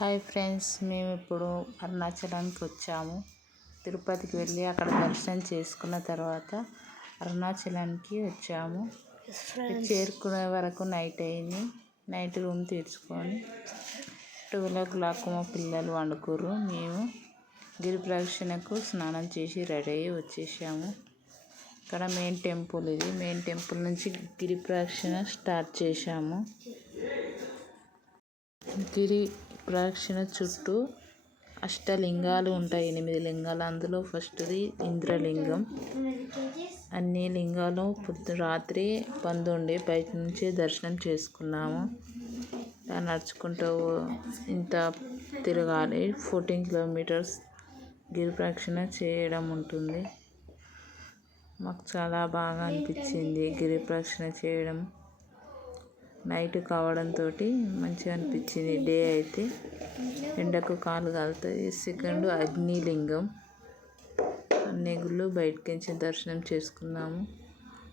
Hi friends, మేము ఇప్పుడు అరుణాచలానికి వచ్చాము. తిరుపతికి వెళ్ళి అక్కడ దర్శనం చేసుకున్న తర్వాత అరుణాచలానికి వచ్చాము. చేరుకునే వరకు నైట్ అయింది. నైట్ రూమ్ తెచ్చుకొని 12 మా పిల్లలు వండుకోరు. మేము గిరి ప్రదక్షిణకు స్నానం చేసి రెడీ అయ్యి వచ్చేసాము. ఇక్కడ మెయిన్ టెంపుల్ ఇది. మెయిన్ టెంపుల్ నుంచి గిరి ప్రదక్షిణ స్టార్ట్ చేశాము. గిరి ప్రదక్షిణ చుట్టూ అష్టలింగాలు ఉంటాయి, 8 లింగాలు. అందులో ఫస్ట్ది ఇంద్రలింగం. అన్ని లింగాలు రాత్రి 11 బయట నుంచి దర్శనం చేసుకున్నాము. నడుచుకుంటూ ఇంత తిరగాలి. 14 కిలోమీటర్స్ గిరి ప్రదక్షిణ చేయడం ఉంటుంది. మాకు చాలా బాగా అనిపించింది గిరి ప్రదక్షిణ చేయడం. నైట్ కావడంతో మంచిగా అనిపించింది. డే అయితే ఎండకు కాలు కాలుతుంది. సెకండ్ అగ్నిలింగం. అన్ని గుళ్ళు బయటకించి దర్శనం చేసుకున్నాము.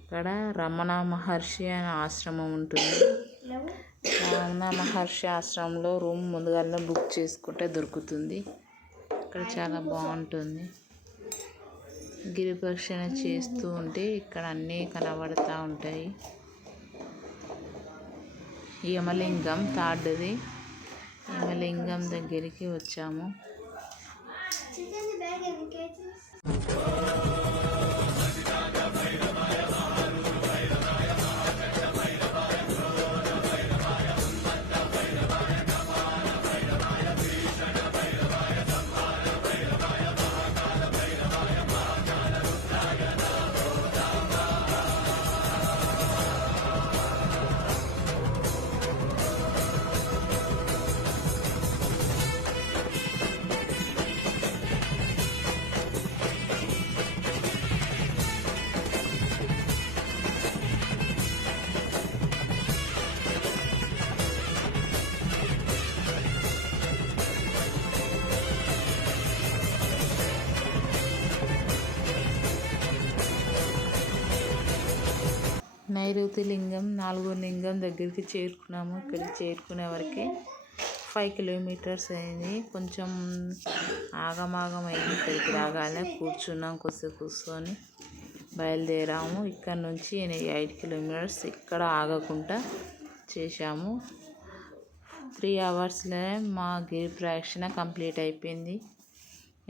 అక్కడ రమణ మహర్షి అనే ఆశ్రమం ఉంటుంది. రమణ మహర్షి ఆశ్రమంలో రూమ్ ముందుగానే బుక్ చేసుకుంటే దొరుకుతుంది. ఇక్కడ చాలా బాగుంటుంది. గిరి ప్రదక్షిణ చేస్తూ ఉంటే ఇక్కడ అన్నీ కనబడుతూ ఉంటాయి. యమలింగం థర్డ్ది. యమలింగం దగ్గరికి వచ్చాము. నైరుతి లింగం 4వ లింగం దగ్గరికి చేరుకున్నాము. ఇక్కడికి చేరుకునే వరకే 5 కిలోమీటర్స్ అయింది. కొంచెం ఆగమాగం అయింది. ఇక్కడికి రాగానే కూర్చున్నాం. కొద్దిసేపు కూర్చొని బయలుదేరాము. ఇక్కడ నుంచి 8 కిలోమీటర్స్ ఇక్కడ ఆగకుండా చేశాము. 3 అవర్స్లో మా గిరి ప్రదక్షిణ కంప్లీట్ అయిపోయింది.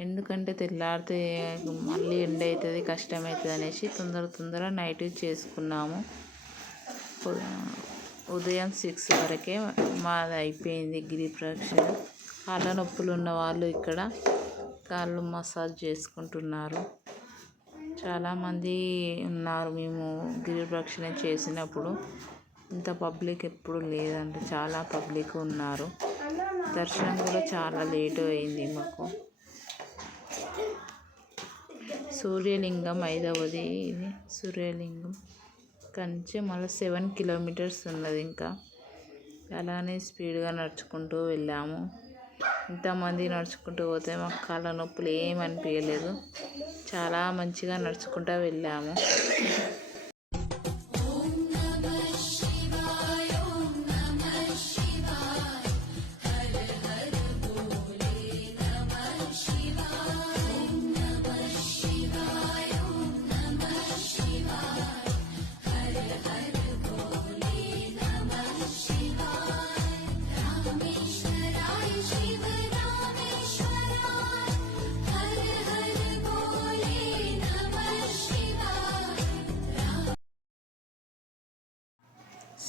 ఎందుకంటే తెల్లారితే మళ్ళీ ఎండ అవుతుంది, కష్టమవుతుంది అనేసి తొందర నైట్ చేసుకున్నాము. ఉదయం 6 వరకే మాది అయిపోయింది గిరి ప్రదక్షిణ. కాళ్ళ నొప్పులు ఉన్న వాళ్ళు ఇక్కడ కాళ్ళు మసాజ్ చేసుకుంటున్నారు. చాలామంది ఉన్నారు. మేము గిరి ప్రదక్షిణ చేసినప్పుడు ఇంత పబ్లిక్ ఎప్పుడు లేదంటే చాలా పబ్లిక్ ఉన్నారు. దర్శనం కూడా చాలా లేటు అయింది మాకు. సూర్యలింగం 5వది. ఇది సూర్యలింగం కంచి మళ్ళీ 7 కిలోమీటర్స్ ఉన్నది. ఇంకా అలానే స్పీడ్గా నడుచుకుంటూ వెళ్ళాము. ఇంతమంది నడుచుకుంటూ పోతే మాకు కాళ్ళ నొప్పులు ఏమనిపించలేదు. చాలా మంచిగా నడుచుకుంటూ వెళ్ళాము.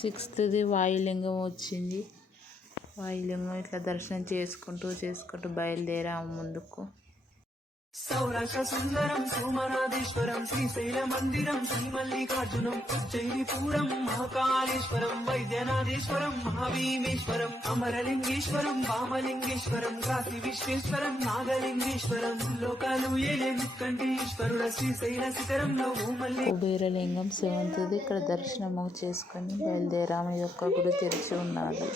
సిక్స్త్ది వాయులింగం వచ్చింది. వాయులింగం ఇట్లా దర్శనం చేసుకుంటూ బయలుదేరాము ముందుకు. సౌరాష్ట్ర సుందరం సోమనాథేశ్వరం శ్రీశైల మందిరం శ్రీమల్లికార్జునం ఉజ్జయినిపురం మహాకాళేశ్వరం వైద్యనాథేశ్వరం మహాభీమేశ్వరం అమరలింగేశ్వరం వామలింగేశ్వరం కాశీ విశ్వేశ్వరం నాగలింగేశ్వరం లోకాలు ఏలే ముక్కంఠేశ్వరుడ శ్రీశైల శిఖరంలో కుబేరలింగం 7th. ఇక్కడ దర్శనము చేసుకుని బయలుదేరాము. ఈ యొక్క గుడి తెరిచి ఉన్నది.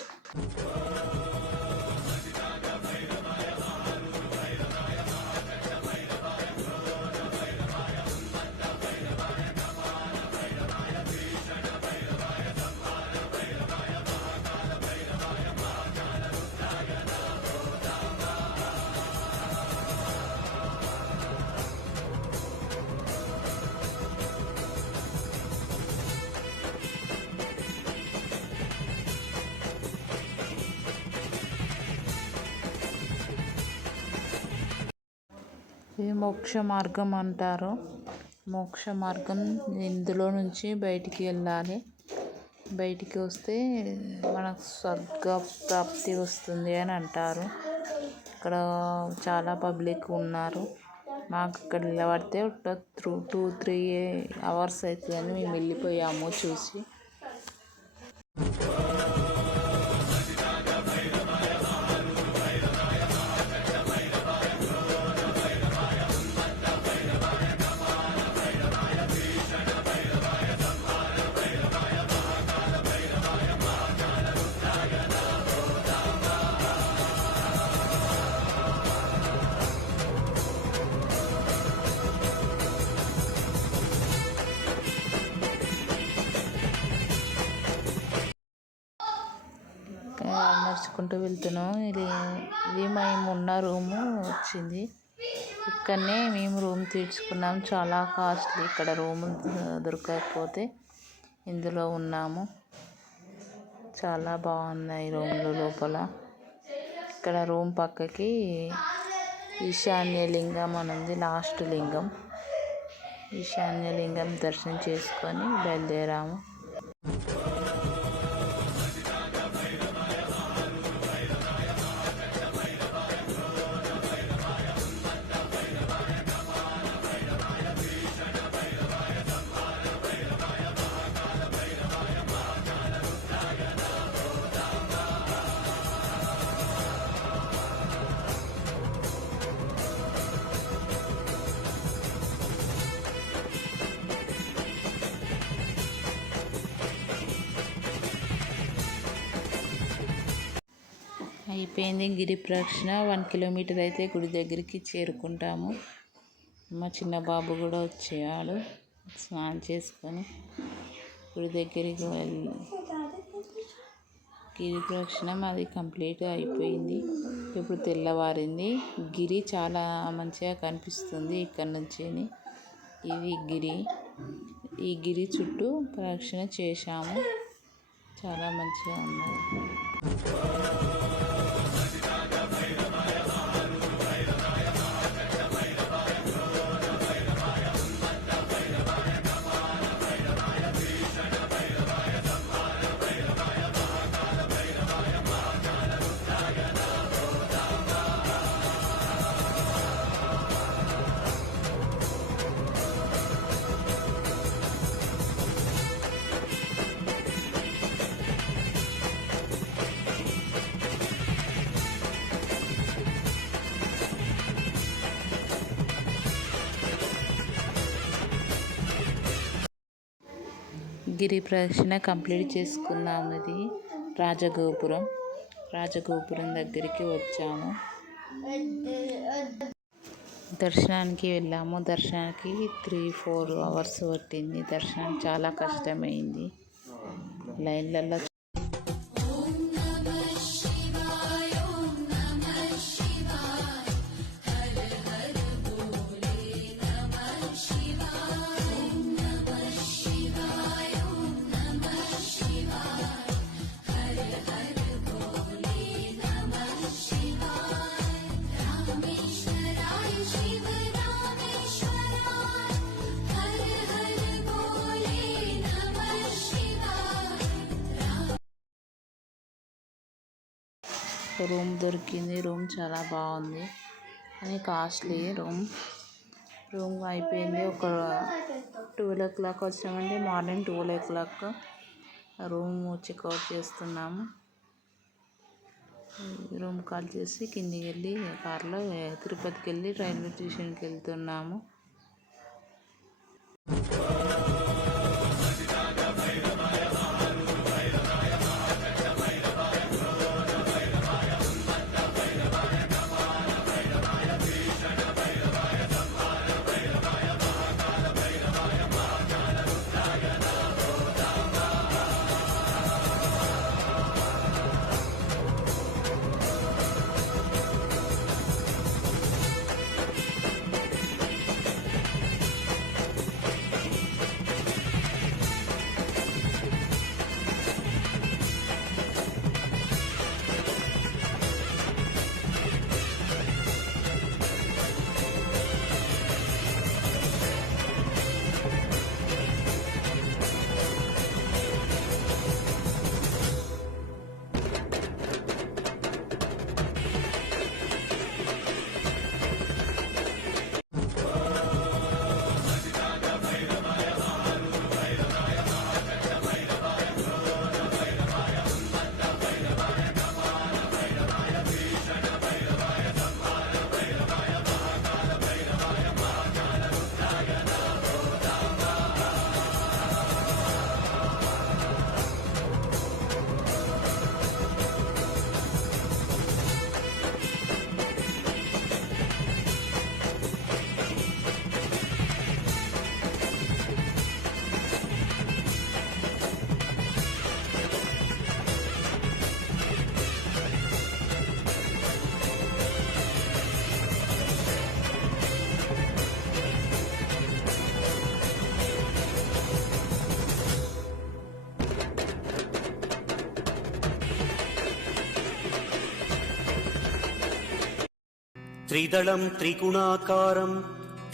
ఇది మోక్ష మార్గం అంటారు. మోక్ష మార్గం ఇందులో నుంచి బయటికి వెళ్ళాలి. బయటికి వస్తే మనకు స్వర్గ ప్రాప్తి వస్తుంది అని అంటారు. ఇక్కడ చాలా పబ్లిక్ ఉన్నారు. మాకు ఇక్కడ నిలబడితే 2-3 అవర్స్ అవుతుందని మేము వెళ్ళిపోయాము చూసి. నడుచుకుంటూ వెళ్తున్నాం. ఇది మేము ఉన్న రూము వచ్చింది. ఇక్కడనే మేము రూమ్ తీసుకున్నాం. చాలా కాస్ట్లీ. ఇక్కడ రూమ్ దొరకకపోతే ఇందులో ఉన్నాము. చాలా బాగున్నాయి రూమ్లు లోపల. ఇక్కడ రూమ్ పక్కకి ఈశాన్య లింగం అని ఉంది. లాస్ట్ లింగం. ఈశాన్య లింగం దర్శనం చేసుకొని బయలుదేరాము. అయిపోయింది గిరి ప్రదక్షిణ. 1 కిలోమీటర్ అయితే గుడి దగ్గరికి చేరుకుంటాము. మా చిన్న బాబు కూడా వచ్చేవాడు. స్నానం చేసుకొని గుడి దగ్గరికి వెళ్ళి గిరి ప్రదక్షిణ అది కంప్లీట్గా అయిపోయింది. ఇప్పుడు తెల్లవారింది. గిరి చాలా మంచిగా కనిపిస్తుంది ఇక్కడ నుంచి. ఇది గిరి. ఈ గిరి చుట్టూ ప్రదక్షిణ చేశాము. చాలా మంచిగా ఉన్నది. గిరి ప్రదక్షిణ కంప్లీట్ చేసుకున్నాము. ఇది రాజగోపురం దగ్గరికి వచ్చాము. దర్శనానికి వెళ్ళాము. దర్శనానికి 3-4 అవర్స్ పట్టింది. దర్శనం చాలా కష్టమైంది. లైన్లలో రూమ్ దొరికింది. రూమ్ చాలా బాగుంది కానీ కాస్ట్లీ రూమ్ అయిపోయింది. ఒక 12 o'clock వచ్చామండి. మార్నింగ్ 12 o'clock రూమ్ చెక్అవుట్ చేస్తున్నాము. రూమ్ కాల్ చేసి కిందికి వెళ్ళి కార్లో తిరుపతికి వెళ్ళి రైల్వే స్టేషన్కి వెళ్తున్నాము. त्रिदलं त्रिगुणाकारं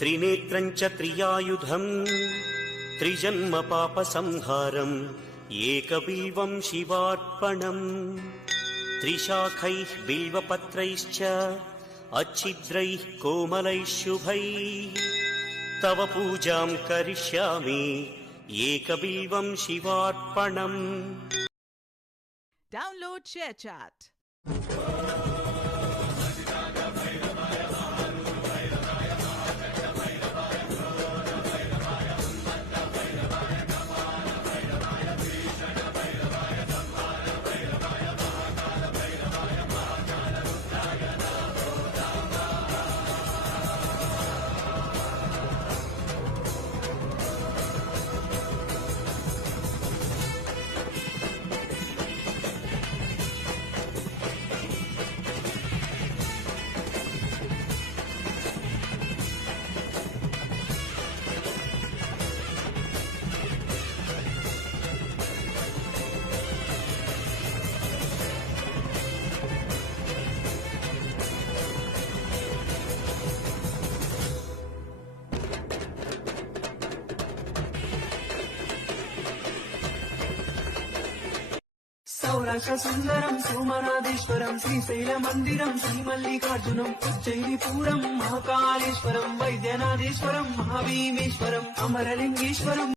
त्रिनेत्रं च त्रियायुधं त्रिजन्म पापसंहारम् एकबिल्वं शिवार्पणम् त्रिशाखैः बिल्वपत्रैश्च अच्छिद्रैः कोमलैः शुभैः तव पूजां करिष्यामि एकबिल्वं शिवार्पणम्। Download ShareChat. సౌరాష్ట్ర సుందరం సోమనాథేశ్వరం శ్రీశైల మందిరం శ్రీమల్లికార్జునం ఉజ్జయినిపురం మహాకాళేశ్వరం వైద్యనాథేశ్వరం మహాభీమేశ్వరం అమరలింగేశ్వరం